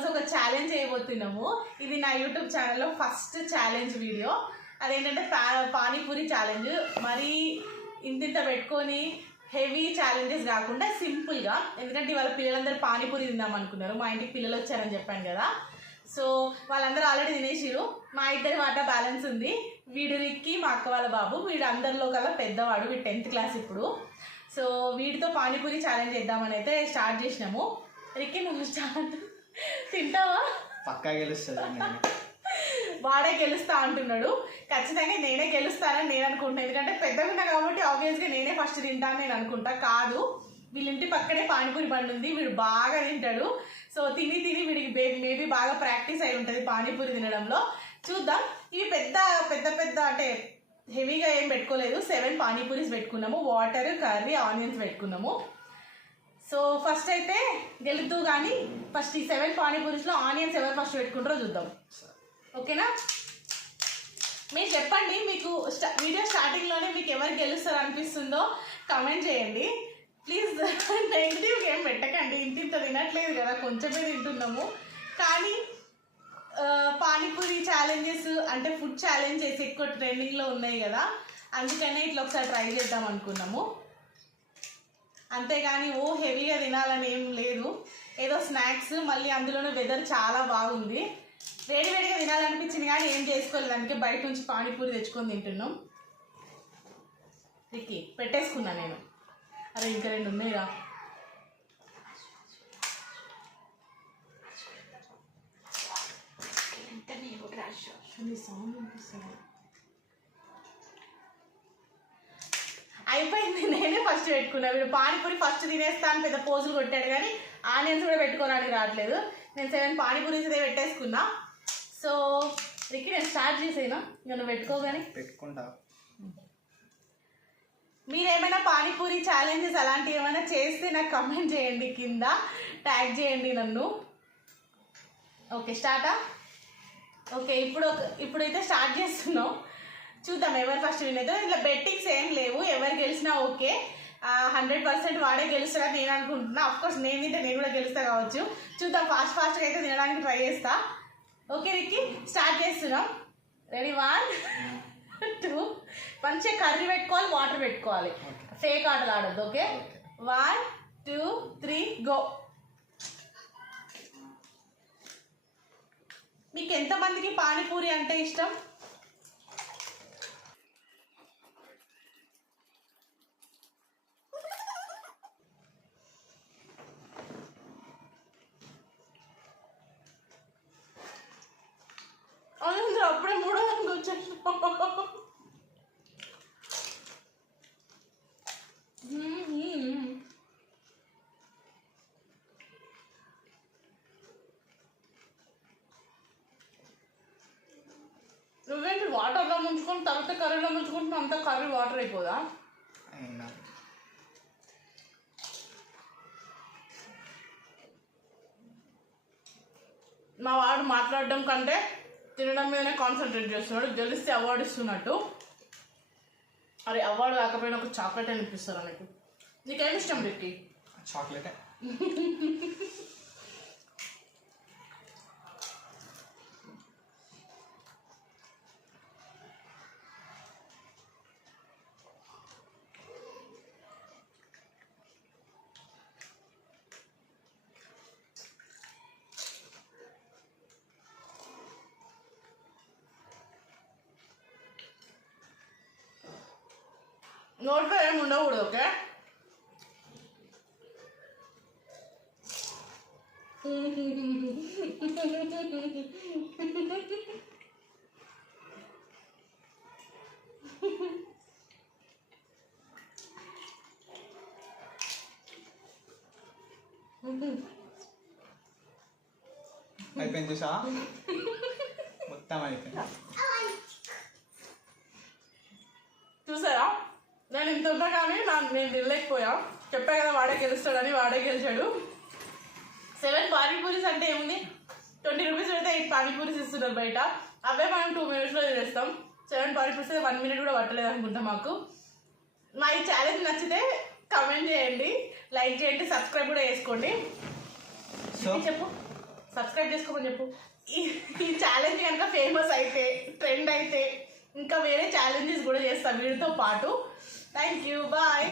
ఈరోజు ఒక ఛాలెంజ్ చేయబోతున్నాము. ఇది నా యూట్యూబ్ ఛానల్లో ఫస్ట్ ఛాలెంజ్ వీడియో. అదేంటంటే పానీపూరి ఛాలెంజ్. మరీ ఇంత పెట్టుకొని హెవీ ఛాలెంజెస్ కాకుండా సింపుల్గా, ఎందుకంటే వాళ్ళ పిల్లలందరూ పానీపూరి తిందాం అనుకున్నారు. మా ఇంటికి పిల్లలు వచ్చారని చెప్పాను కదా, సో వాళ్ళందరూ ఆల్రెడీ తినేసిరు. మా ఇద్దరి మాట బ్యాలెన్స్ ఉంది. వీడు రిక్కి, మా అక్క వాళ్ళ బాబు. వీడు అందరిలో కల్లా పెద్దవాడు, వీడు 10th క్లాస్ ఇప్పుడు. సో వీడితో పానీపూరి ఛాలెంజ్ చేద్దామని అయితే స్టార్ట్ చేసినాము. రిక్కి నువ్వు స్టార్ట్ తింటావా? పక్కా గెలుస్తుంది. వాడే గెలుస్తా అంటున్నాడు. ఖచ్చితంగా నేనే గెలుస్తానని నేను అనుకుంటున్నాను, ఎందుకంటే పెద్దగా ఉన్నా కాబట్టి ఆబ్వియస్గా నేనే ఫస్ట్ తింటాను నేను అనుకుంటా. కాదు, వీళ్ళ ఇంటి పక్కనే పానీపూరి బండి ఉంది, వీడు బాగా తింటాడు. సో తిని వీడికి మేబీ బాగా ప్రాక్టీస్ అయి ఉంటుంది పానీపూరి తినడంలో. చూద్దాం. ఇవి పెద్ద పెద్ద పెద్ద అంటే హెవీగా ఏం పెట్టుకోలేదు. 7 పానీపూరీస్ పెట్టుకున్నాము. వాటర్, కర్రీ, ఆనియన్స్ పెట్టుకున్నాము. సో ఫస్ట్ అయితే గెలుతూ కానీ ఫస్ట్ ఈ 7 పానీపూరీస్లో ఆనియన్స్ ఎవరు ఫస్ట్ పెట్టుకుంటారో చూద్దాం. ఓకేనా? మీరు చెప్పండి, మీకు వీడియో స్టార్టింగ్లోనే మీకు ఎవరు గెలుస్తారు అనిపిస్తుందో కమెంట్ చేయండి ప్లీజ్. నెగిటివ్గా ఏం పెట్టకండి. ఇంత తినట్లేదు కదా, కొంచెమే తింటున్నాము. కానీ పానీపూరి ఛాలెంజెస్ అంటే ఫుడ్ ఛాలెంజెస్ ఎక్కువ ట్రెండింగ్లో ఉన్నాయి కదా, అందుకనే ఇట్లా ఒకసారి ట్రై చేద్దాం అనుకున్నాము. అంతేగాని హెవీగా తినాలని ఏం లేదు. ఏదో స్నాక్స్, మళ్ళీ అందులోనూ వెదర్ చాలా బాగుంది. వేడివేడిగా తినాలనిపించింది కానీ ఏం చేసుకోలేదు, అందుకే బయట నుంచి పానీపూరి తెచ్చుకొని తింటున్నాం. రిక్కి పెట్టేసుకున్నా నేను. అరే ఇంకా 2 ఉన్నాయిరా. అయిపోయింది, నేనే ఫస్ట్ పెట్టుకున్నా. వీడు పానీపూరి ఫస్ట్ తినేస్తాను పెద్ద పోజులు కొట్టాడు, కానీ ఆనియన్స్ కూడా పెట్టుకోవడానికి రావట్లేదు. నేను 7 పానీపూరీస్ ఇదే పెట్టేసుకున్నా. సో రిక్కి నేను స్టార్ట్ చేసేనా? నేను పెట్టుకోగానే పెట్టుకుంటా. మీరేమైనా పానీపూరి ఛాలెంజెస్ అలాంటివి ఏమైనా చేస్తే నాకు కమెంట్ చేయండి, కింద ట్యాగ్ చేయండి నన్ను. ఓకే స్టార్టా? ఓకే ఇప్పుడైతే స్టార్ట్ చేస్తున్నాం. చూద్దాం ఎవరు ఫస్ట్ వినేదో. ఇట్లా బెట్టింగ్స్ ఏం లేవు, ఎవరు గెలిచినా ఓకే. 100% వాడే గెలుస్తాడని నేను అనుకుంటున్నా. అఫ్కోర్స్ నేను తింటే నేను కూడా గెలుస్తా కావచ్చు. చూద్దాం, ఫాస్ట్గా అయితే తినడానికి ట్రై చేస్తా. ఓకే రిక్కి స్టార్ట్ చేస్తున్నాం. రెడీ? 1 2 మంచిగా కర్రీ పెట్టుకోవాలి, వాటర్ పెట్టుకోవాలి, ఫేక్ ఆటలు ఆడద్దు. Okay 1 2 3 go. మీకు ఎంతమందికి పానీపూరి అంటే ఇష్టం? అందరూ అప్పుడే 3వ దానికి వచ్చేసి నువ్వేంటి వాటర్లో ముంచుకొని తర్వాత కర్రీలో ముంచుకుంటున్నా, అంతా కర్రీ వాటర్ అయిపోదా? మా వాడు మాట్లాడడం కంటే తినడం మీదనే కాన్సన్ట్రేట్ చేస్తున్నాడు. గెలిస్తే అవార్డు ఇస్తున్నట్టు. అరే అవార్డు కాకపోయినా ఒక చాక్లెట్ అనిపిస్తారా నీకు? నీకేమి ఇష్టం రిక్కి? చాక్లెట్. నోట్లో ఏమి ఉండకూడదు. ఓకే అయిపోయింది చూసా, మొత్తం అయిపోయింది. చూసారా, నేను ఇంత ఉన్నా కానీ నేను తినలేకపోయా. చెప్పా కదా వాడే గెలుస్తాడని, వాడే గెలిచాడు. 7 పానీపూరీస్ అంటే ఏముంది, 20 రూపీస్ అయితే 8 పానీపూరీస్ ఇస్తున్నారు బయట. అవే మనం 2 minutesలో తినేస్తాం. 7 పానీపూరీస్ అయితే 1 minute కూడా పట్టలేదు అనుకుంటా మాకు. మా ఈ ఛాలెంజ్ నచ్చితే కమెంట్ చేయండి, లైక్ చేయండి, సబ్స్క్రైబ్ కూడా చేసుకోండి. చెప్పు. సబ్స్క్రైబ్ చేసుకోమని చెప్పు. ఈ ఛాలెంజ్ కనుక ఫేమస్ అయితే, ట్రెండ్ అయితే ఇంకా వేరే ఛాలెంజెస్ కూడా చేస్తాం వీడితో పాటు. Thank you, bye.